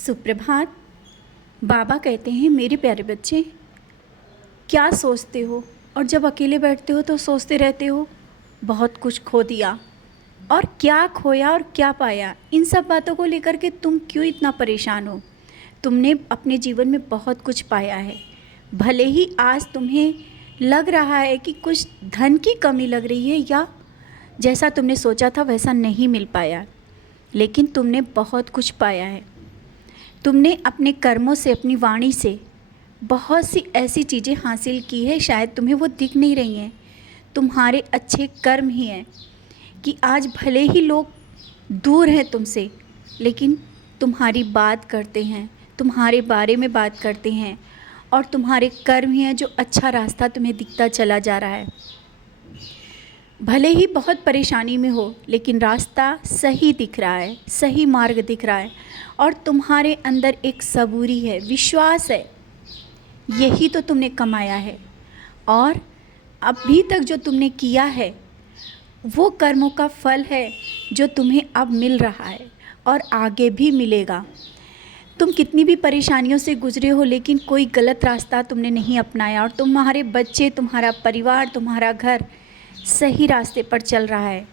सुप्रभात। बाबा कहते हैं, मेरे प्यारे बच्चे, क्या सोचते हो और जब अकेले बैठते हो तो सोचते रहते हो बहुत कुछ खो दिया और क्या खोया और क्या पाया। इन सब बातों को लेकर के तुम क्यों इतना परेशान हो? तुमने अपने जीवन में बहुत कुछ पाया है। भले ही आज तुम्हें लग रहा है कि कुछ धन की कमी लग रही है या जैसा तुमने सोचा था वैसा नहीं मिल पाया, लेकिन तुमने बहुत कुछ पाया है। तुमने अपने कर्मों से, अपनी वाणी से बहुत सी ऐसी चीज़ें हासिल की है, शायद तुम्हें वो दिख नहीं रही हैं। तुम्हारे अच्छे कर्म ही हैं कि आज भले ही लोग दूर हैं तुमसे, लेकिन तुम्हारी बात करते हैं, तुम्हारे बारे में बात करते हैं, और तुम्हारे कर्म ही हैं जो अच्छा रास्ता तुम्हें दिखता चला जा रहा है। भले ही बहुत परेशानी में हो, लेकिन रास्ता सही दिख रहा है, सही मार्ग दिख रहा है, और तुम्हारे अंदर एक सबूरी है, विश्वास है। यही तो तुमने कमाया है, और अभी तक जो तुमने किया है वो कर्मों का फल है जो तुम्हें अब मिल रहा है और आगे भी मिलेगा। तुम कितनी भी परेशानियों से गुजरे हो, लेकिन कोई गलत रास्ता तुमने नहीं अपनाया, और तुम्हारे बच्चे, तुम्हारा परिवार, तुम्हारा घर सही रास्ते पर चल रहा है।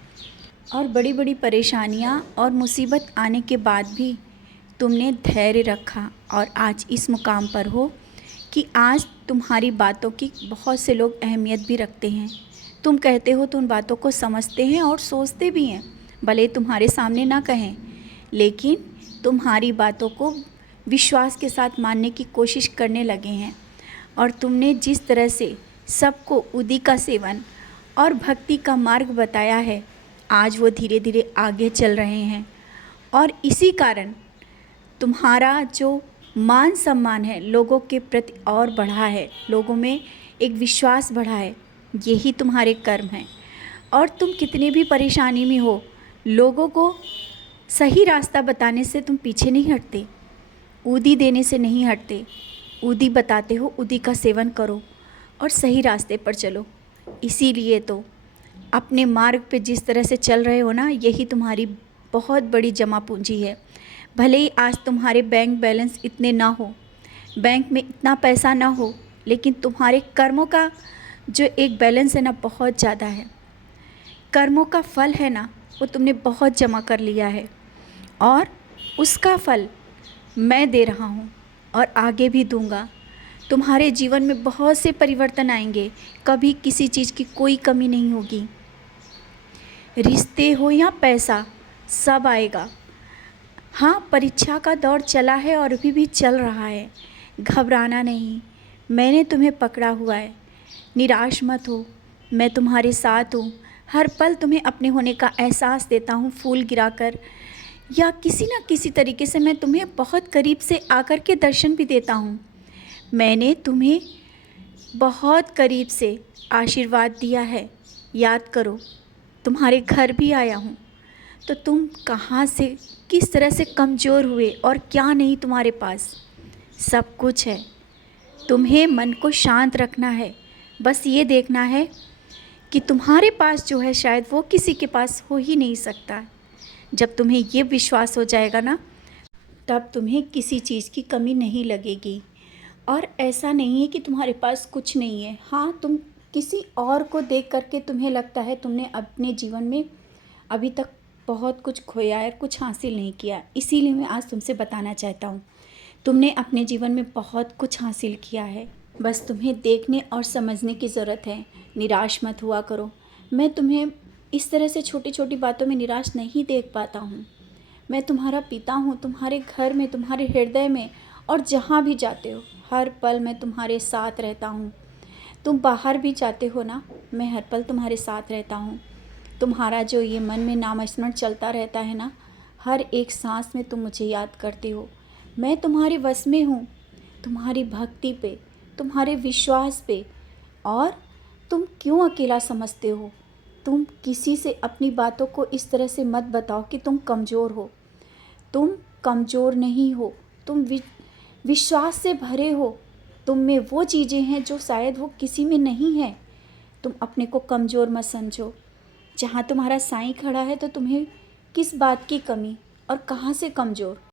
और बड़ी बड़ी परेशानियां और मुसीबत आने के बाद भी तुमने धैर्य रखा और आज इस मुकाम पर हो कि आज तुम्हारी बातों की बहुत से लोग अहमियत भी रखते हैं। तुम कहते हो तो उन बातों को समझते हैं और सोचते भी हैं, भले तुम्हारे सामने ना कहें, लेकिन तुम्हारी बातों को विश्वास के साथ मानने की कोशिश करने लगे हैं। और तुमने जिस तरह से सबको उदी का सेवन और भक्ति का मार्ग बताया है, आज वो धीरे धीरे आगे चल रहे हैं, और इसी कारण तुम्हारा जो मान सम्मान है लोगों के प्रति और बढ़ा है, लोगों में एक विश्वास बढ़ा है। यही तुम्हारे कर्म हैं। और तुम कितनी भी परेशानी में हो, लोगों को सही रास्ता बताने से तुम पीछे नहीं हटते, ऊदी देने से नहीं हटते। ऊदी बताते हो, ऊदी का सेवन करो और सही रास्ते पर चलो। इसीलिए तो अपने मार्ग पे जिस तरह से चल रहे हो ना, यही तुम्हारी बहुत बड़ी जमा पूंजी है। भले ही आज तुम्हारे बैंक बैलेंस इतने ना हो, बैंक में इतना पैसा ना हो, लेकिन तुम्हारे कर्मों का जो एक बैलेंस है ना, बहुत ज़्यादा है। कर्मों का फल है ना, वो तुमने बहुत जमा कर लिया है, और उसका फल मैं दे रहा हूँ और आगे भी दूंगा। तुम्हारे जीवन में बहुत से परिवर्तन आएंगे, कभी किसी चीज़ की कोई कमी नहीं होगी। रिश्ते हो या पैसा, सब आएगा। हाँ, परीक्षा का दौर चला है और अभी भी चल रहा है। घबराना नहीं, मैंने तुम्हें पकड़ा हुआ है। निराश मत हो, मैं तुम्हारे साथ हूँ। हर पल तुम्हें अपने होने का एहसास देता हूँ, फूल गिराकर या किसी न किसी तरीके से मैं तुम्हें बहुत करीब से आकर के दर्शन भी देता हूँ। मैंने तुम्हें बहुत करीब से आशीर्वाद दिया है, याद करो। तुम्हारे घर भी आया हूँ, तो तुम कहाँ से, किस तरह से कमज़ोर हुए और क्या नहीं तुम्हारे पास, सब कुछ है। तुम्हें मन को शांत रखना है, बस ये देखना है कि तुम्हारे पास जो है शायद वो किसी के पास हो ही नहीं सकता। जब तुम्हें ये विश्वास हो जाएगा ना, तब तुम्हें किसी चीज़ की कमी नहीं लगेगी। और ऐसा नहीं है कि तुम्हारे पास कुछ नहीं है। हाँ, तुम किसी और को देख करके तुम्हें लगता है तुमने अपने जीवन में अभी तक बहुत कुछ खोया है, कुछ हासिल नहीं किया। इसीलिए मैं आज तुमसे बताना चाहता हूँ, तुमने अपने जीवन में बहुत कुछ हासिल किया है, बस तुम्हें देखने और समझने की ज़रूरत है। निराश मत हुआ करो। मैं तुम्हें इस तरह से छोटी छोटी बातों में निराश नहीं देख पाता हूँ। मैं तुम्हारा पिता हूँ, तुम्हारे घर में, तुम्हारे हृदय में, और जहाँ भी जाते हो हर पल मैं तुम्हारे साथ रहता हूँ। तुम बाहर भी जाते हो ना, मैं हर पल तुम्हारे साथ रहता हूँ। तुम्हारा जो ये मन में नाम स्मरण चलता रहता है ना, हर एक सांस में तुम मुझे याद करते हो। मैं तुम्हारे वश में हूँ, तुम्हारी भक्ति पे, तुम्हारे विश्वास पे। और तुम क्यों अकेला समझते हो? तुम किसी से अपनी बातों को इस तरह से मत बताओ कि तुम कमज़ोर हो। तुम कमज़ोर नहीं हो, तुम विश्वास से भरे हो। तुम में वो चीज़ें हैं जो शायद वो किसी में नहीं है। तुम अपने को कमज़ोर मत समझो। जहाँ तुम्हारा साईं खड़ा है तो तुम्हें किस बात की कमी और कहाँ से कमज़ोर?